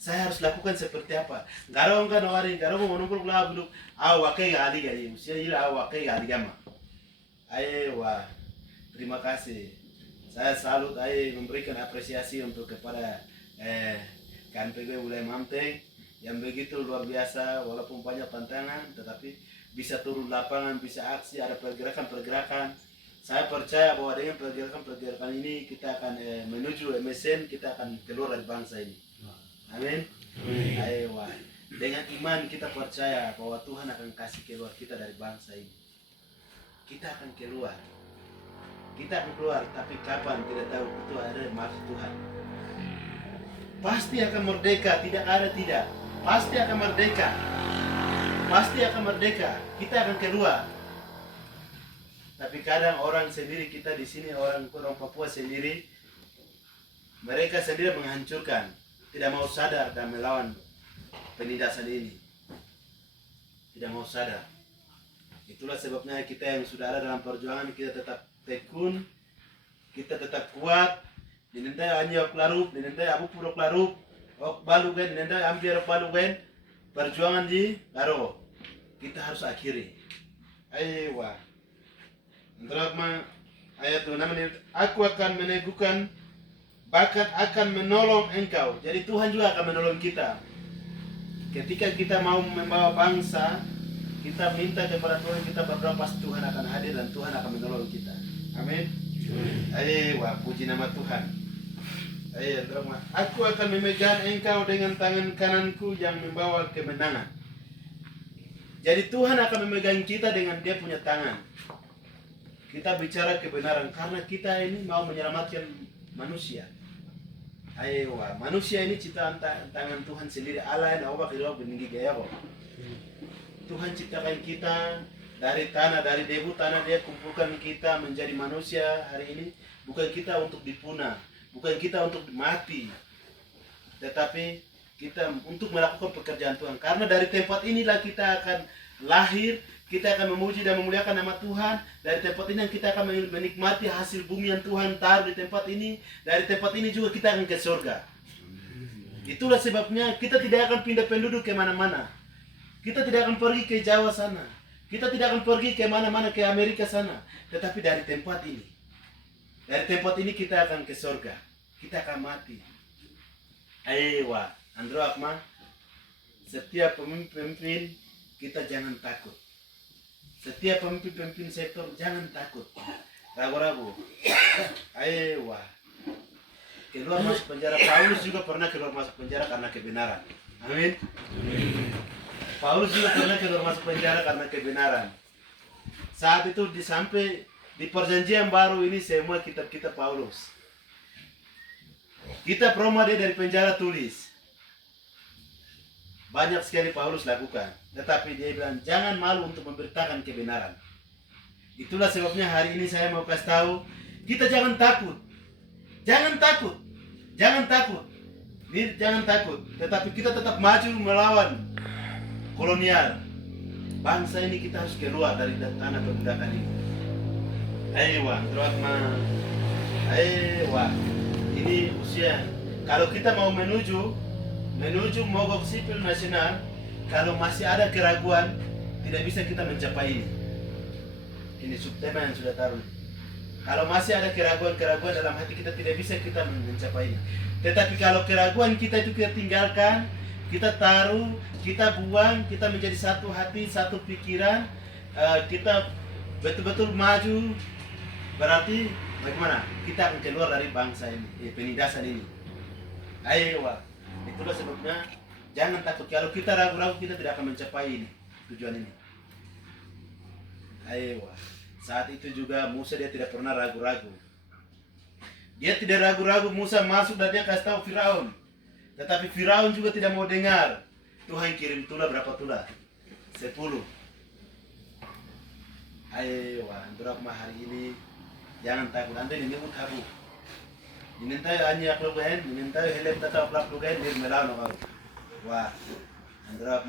Saya harus lakukan seperti apa? Garong kan wari, garong menunggu lah belum. Wakai gali gali, usia ila wakai gali gama. Wah, terima kasih. Saya salut memberikan apresiasi untuk kepada KNPB Wilayah Mamteng yang begitu luar biasa, walaupun banyak tantangan, tetapi bisa turun lapangan, bisa aksi, ada pergerakan-pergerakan. Saya percaya bahwa dengan pergerakan-pergerakan ini kita akan menuju MSN, kita akan keluar dari bangsa ini. Amin. Ayo, dengan iman kita percaya bahwa Tuhan akan kasih keluar kita dari bangsa ini. Kita akan keluar. Kita akan keluar, tapi kapan tidak tahu, itu ada maksud Tuhan. Pasti akan merdeka, tidak ada tidak. Pasti akan merdeka. Pasti akan merdeka. Kita akan keluar. Tapi kadang orang sendiri, kita di sini orang Papua sendiri, mereka sendiri menghancurkan, tidak mau sadar dan melawan penindasan ini. Tidak mau sadar. Itulah sebabnya kita yang sudah ada dalam perjuangan, kita tetap tekun, kita tetap kuat. Dinentai anjak larup, dinentai abu purok larup, ok balugen, dinentai ambiar balugen, perjuangan di laro. Kita harus akhiri. Ayo, Antara ayat itu namanya, aku akan meneguhkan, bahkan akan menolong engkau. Jadi Tuhan juga akan menolong kita. Ketika kita mau membawa bangsa, kita minta kepada Tuhan, kita berdoa, pasti Tuhan akan hadir dan Tuhan akan menolong kita. Amin. Ayo, puji nama Tuhan. Ayo, aku akan memegang engkau dengan tangan kananku yang membawa kemenangan. Jadi Tuhan akan memegang kita dengan Dia punya tangan. Kita bicara kebenaran karena kita ini mau menyelamatkan manusia. Ayo, manusia ini ciptaan tangan Tuhan sendiri. Allah yang awak hidup beninggi gaya kok. Tuhan ciptakan kita dari tanah, dari debu tanah, Dia kumpulkan kita menjadi manusia hari ini. Bukan kita untuk dipunah, bukan kita untuk mati, tetapi kita untuk melakukan pekerjaan Tuhan. Karena dari tempat inilah kita akan lahir, kita akan memuji dan memuliakan nama Tuhan. Dari tempat ini kita akan menikmati hasil bumi yang Tuhan taruh di tempat ini. Dari tempat ini juga kita akan ke surga. Itulah sebabnya kita tidak akan pindah penduduk kemana-mana. Kita tidak akan pergi ke Jawa sana. Kita tidak akan pergi kemana-mana ke Amerika sana. Tetapi dari tempat ini. Dari tempat ini kita akan ke surga. Kita akan mati. Ayo, Andro Akma. Setiap pemimpin kita jangan takut. Setiap pemimpin sektor jangan takut. Ragu-ragu. Ayo, keluar masuk penjara. Paulus juga pernah keluar masuk penjara karena kebenaran. Amin. Paulus juga pernah keluar masuk penjara karena kebenaran. Saat itu sampai di perjanjian baru ini semua kitab-kitab Paulus. Kitab Roma dia dari penjara tulis. Banyak sekali Paulus lakukan. Tetapi dia bilang jangan malu untuk memberitakan kebenaran. Itulah sebabnya hari ini saya mau kasih tahu. Kita jangan takut. Jangan takut. Jangan takut. Jangan takut. Tetapi kita tetap maju melawan kolonial. Bangsa ini kita harus keluar dari tanah perbudakan ini. Ayo, terus ayo, ini usia. Kalau kita mau menuju mogok sipil nasional, kalau masih ada keraguan, tidak bisa kita mencapai ini. Ini subtema yang sudah taruh. Kalau masih ada keraguan dalam hati kita, tidak bisa kita mencapai ini. Tetapi kalau keraguan kita itu kita tinggalkan, kita taruh, kita buang, kita menjadi satu hati, satu pikiran, kita betul-betul maju. Berarti bagaimana? Kita akan keluar dari bangsa ini, penindasan ini. Ayo, itulah sebabnya jangan takut. Kalau kita ragu-ragu, kita tidak akan mencapai ini, tujuan ini. Ayo, saat itu juga Musa dia tidak pernah ragu-ragu. Dia tidak ragu-ragu. Musa masuk dan dia kasih tahu Firaun. Tetapi Firaun juga tidak mau dengar. Tuhan kirim tulah berapa tulah? 10. Ayo, untuk hari ini jangan takut. Anda ini nyebut haru. Dinintai anyak lugain, dinintai helem tatap lak lugain, dir melano kau. Wah, Andra